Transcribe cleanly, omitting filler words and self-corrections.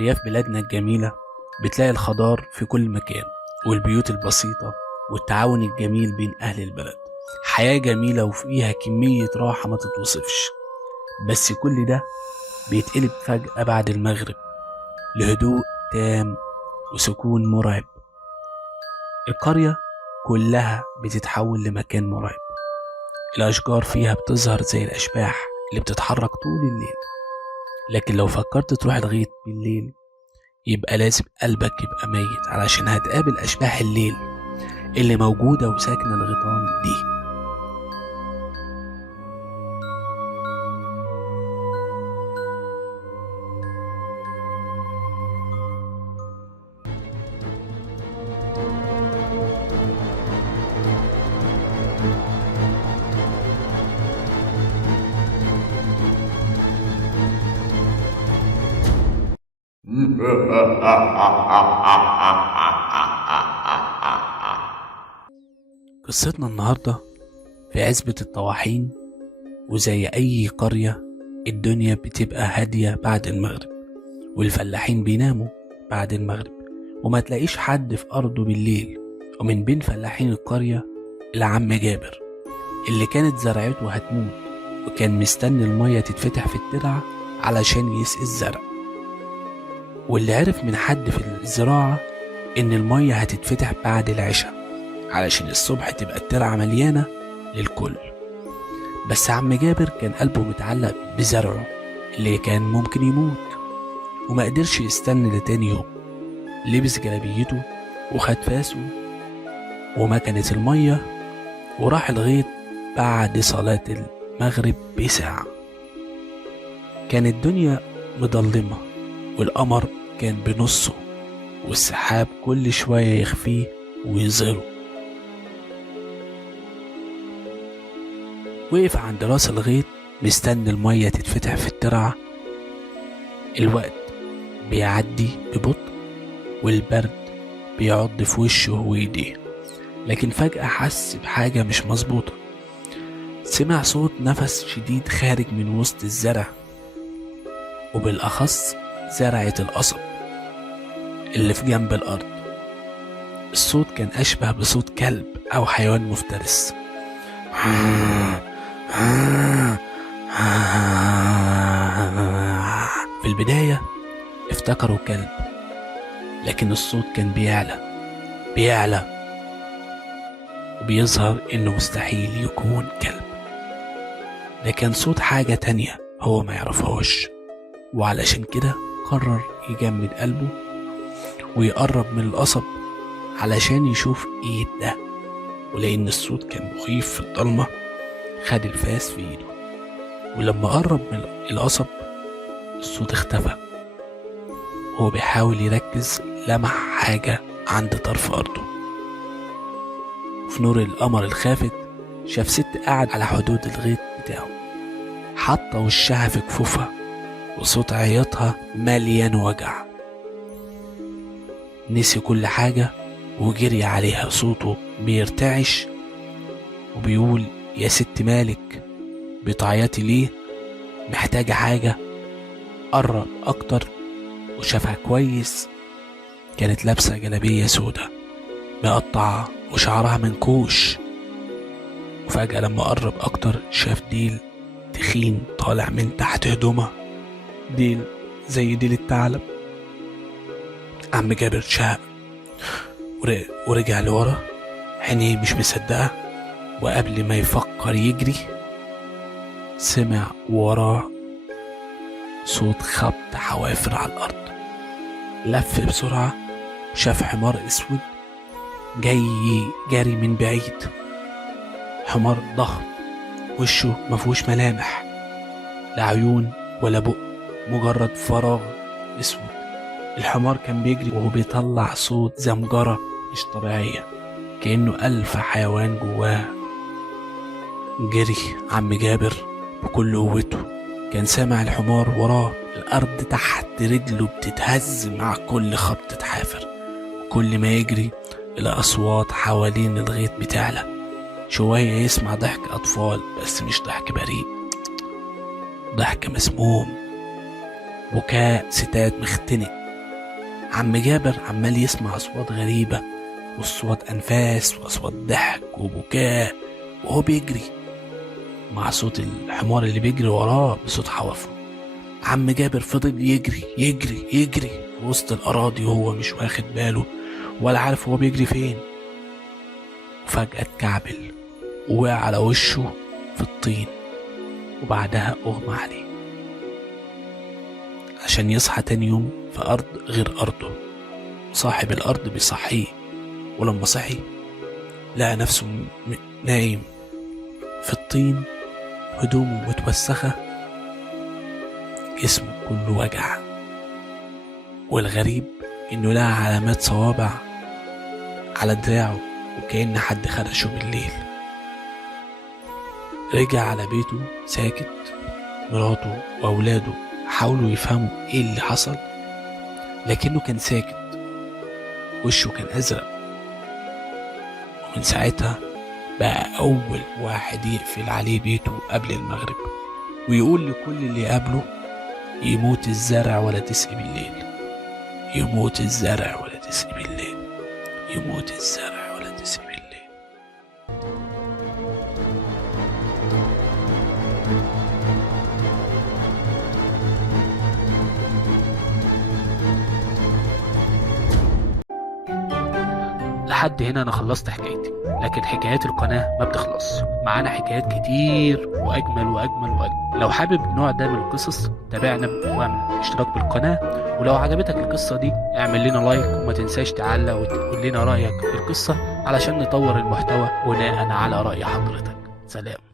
رياف بلادنا الجميلة بتلاقي الخضار في كل مكان، والبيوت البسيطة والتعاون الجميل بين أهل البلد. حياة جميلة وفيها كمية راحة ما تتوصفش. بس كل ده بيتقلب فجأة بعد المغرب لهدوء تام وسكون مرعب. القرية كلها بتتحول لمكان مرعب. الأشجار فيها بتظهر زي الأشباح اللي بتتحرك طول الليل. لكن لو فكرت تروح الغيط بالليل يبقى لازم قلبك يبقى ميت، علشان هتقابل أشباح الليل اللي موجودة وساكنة الغيطان دي. قصتنا النهاردة في عزبة الطواحين. وزي أي قرية الدنيا بتبقى هادية بعد المغرب، والفلاحين بيناموا بعد المغرب، وما تلاقيش حد في أرضه بالليل. ومن بين فلاحين القرية العم جابر اللي كانت زرعته هتموت، وكان مستني المية تتفتح في الترعة علشان يسقي الزرع. واللي عرف من حد في الزراعة إن المية هتتفتح بعد العشاء علشان الصبح تبقى الترعة مليانة للكل. بس عم جابر كان قلبه متعلق بزرعه اللي كان ممكن يموت، وما قدرش يستنى لتاني يوم. لبس جلابيته وخد فاسه ومكنة المية وراح الغيط بعد صلاة المغرب بساعة. كانت الدنيا مضلمة والقمر كان بنصه، والسحاب كل شوية يخفيه ويظهره. وقف عند راس الغيط مستني المية تتفتح في الترعة. الوقت بيعدي ببطء والبرد بيعض في وشه وإيديه، لكن فجأة حس بحاجة مش مظبوطة. سمع صوت نفس شديد خارج من وسط الزرع، وبالأخص زرعة القصب اللي في جنب الأرض. الصوت كان أشبه بصوت كلب أو حيوان مفترس. في البداية افتكروا كلب، لكن الصوت كان بيعلى وبيظهر انه مستحيل يكون كلب. ده كان صوت حاجة تانية هو ما يعرفهاش، وعلشان كده قرر يجمد قلبه ويقرب من القصب علشان يشوف ايه ده. ولأن الصوت كان مخيف في الضلمة خد الفاس في ايده، ولما قرب من القصب الصوت اختفى. هو بيحاول يركز لمح حاجة عند طرف أرضه. وفي نور القمر الخافت شاف ست قاعد على حدود الغيط بتاعه، حاطة وشها في كفوفها وصوت عياطها مليان وجع. نسي كل حاجة وجري عليها، صوته بيرتعش وبيقول: يا ست مالك؟ بتعيطي ليه؟ محتاجة حاجة؟ قرب أكتر وشافها كويس. كانت لابسة جلابية سودة مقطعة وشعرها منكوش. وفجأة لما قرب أكتر شاف ديل تخين طالع من تحت هدومها، ديل زي ديل الثعلب. عم جابر شاق ورجع لورا، عينيه مش مصدقة. وقبل ما يفكر يجري سمع وراه صوت خبط حوافر على الأرض. لف بسرعة شاف حمار اسود جاي جاري من بعيد. حمار ضخم وشه مفهوش ملامح، لا عيون ولا بق، مجرد فراغ اسود. الحمار كان بيجري وهو بيطلع صوت زمجرة مش طبيعية، كأنه ألف حيوان جواه. جري عم جابر بكل قوته، كان سامع الحمار وراه. الأرض تحت رجله بتتهز مع كل خبطة حافر. كل ما يجري الأصوات حوالين الغيط بتعلى. شوية يسمع ضحك أطفال، بس مش ضحك بريء، ضحك مسموم، بكاء ستات مختنق عم جابر عمال يسمع أصوات غريبة، وأصوات أنفاس وأصوات ضحك وبكاء وهو بيجري، مع صوت الحمار اللي بيجري وراه بصوت حوافره. عم جابر فضل يجري يجري يجري في وسط الأراضي وهو مش واخد باله ولا عارف هو بيجري فين. وفجأة اتكعبل ووقع على وشه في الطين، وبعدها أغمى عليه عشان يصحى تاني يوم في أرض غير أرضه. صاحب الأرض بيصحيه، ولما صحي لقى نفسه نايم في الطين، هدومه متوسخة، جسمه كله وجع. والغريب إنه لقى علامات صوابع على دراعه وكأن حد خدشه بالليل. رجع على بيته ساكت. مراته وأولاده حاولوا يفهموا إيه اللي حصل، لكنه كان ساكت، وشه كان أزرق. ومن ساعتها بقى أول واحد يقفل عليه بيته قبل المغرب، ويقول لكل اللي يقابله: يموت الزرع ولا تسقي بالليل، يموت الزرع ولا تسقي بالليل، يموت الزرع ولا تسقي بالليل. لحد هنا أنا خلصت حكايتي، لكن حكايات القناة ما بتخلص، معانا حكايات كتير وأجمل وأجمل وأجمل. لو حابب النوع ده من القصص تابعنا واعمل اشتراك بالقناة، ولو عجبتك القصة دي اعمل لنا لايك، وما تنساش تعلق وتقول لنا رأيك في القصة علشان نطور المحتوى بناء على رأي حضرتك. سلام.